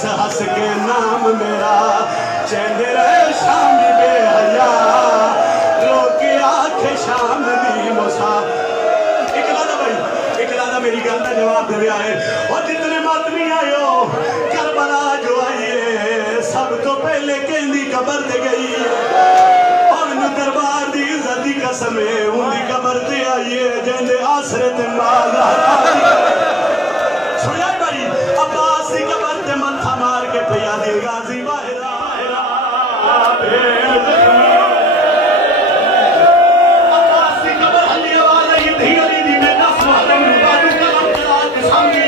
हंस हंस के नाम मेरा चैन रहे शाम बेहया रोके आखे शाम दी मुसा। इकलादा मेरी गल का जवाब दे है। और जितने मातमी आयो करबला जो आई है सब तो पहले कहनी कबर दे गई है और दरबार दी इज्जत दी कसम है उनकी कबर ते आई है जेंदे आसरे ते माला सुनिया भाई अब्बास दी कबर ते मत्था मार के पिया दी गाजी वाहिरा अब्बास दी कबर हली आवाज आई थी अली दी मैं दस वाले बाजू कलम चला के सामने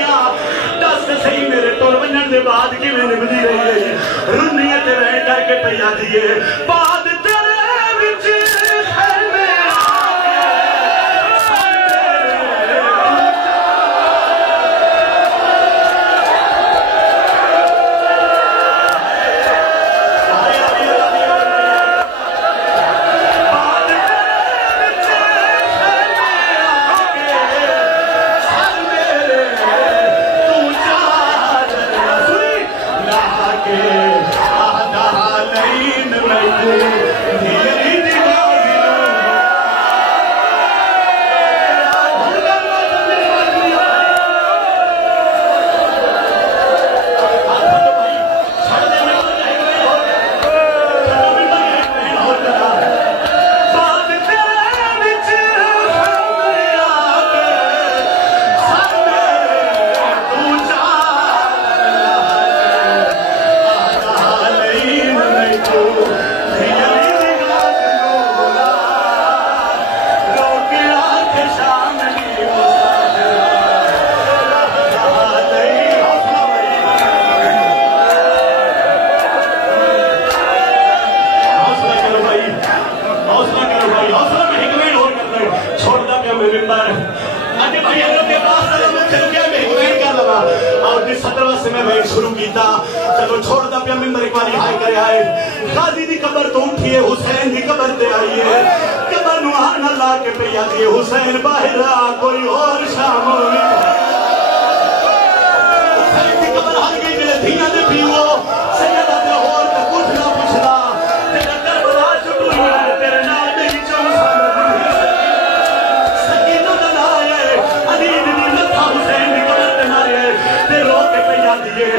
दस सही मेरे टोल बनने दे बाद कि मैंने बदी रही है रुनिए ते रह करके पिया दिए बाद तेरे विच हुसैन बाहरा कोई और शाम कबर हर गई मेरे धीना दे पीओ सैयदा दे और का कुछ ना पूछदा तेरा करबला छुटू है तेरे नाम दे सकीना दा नाए अली दी लथा हुसैन दी कबर ते मारे ते रो के पे जाती है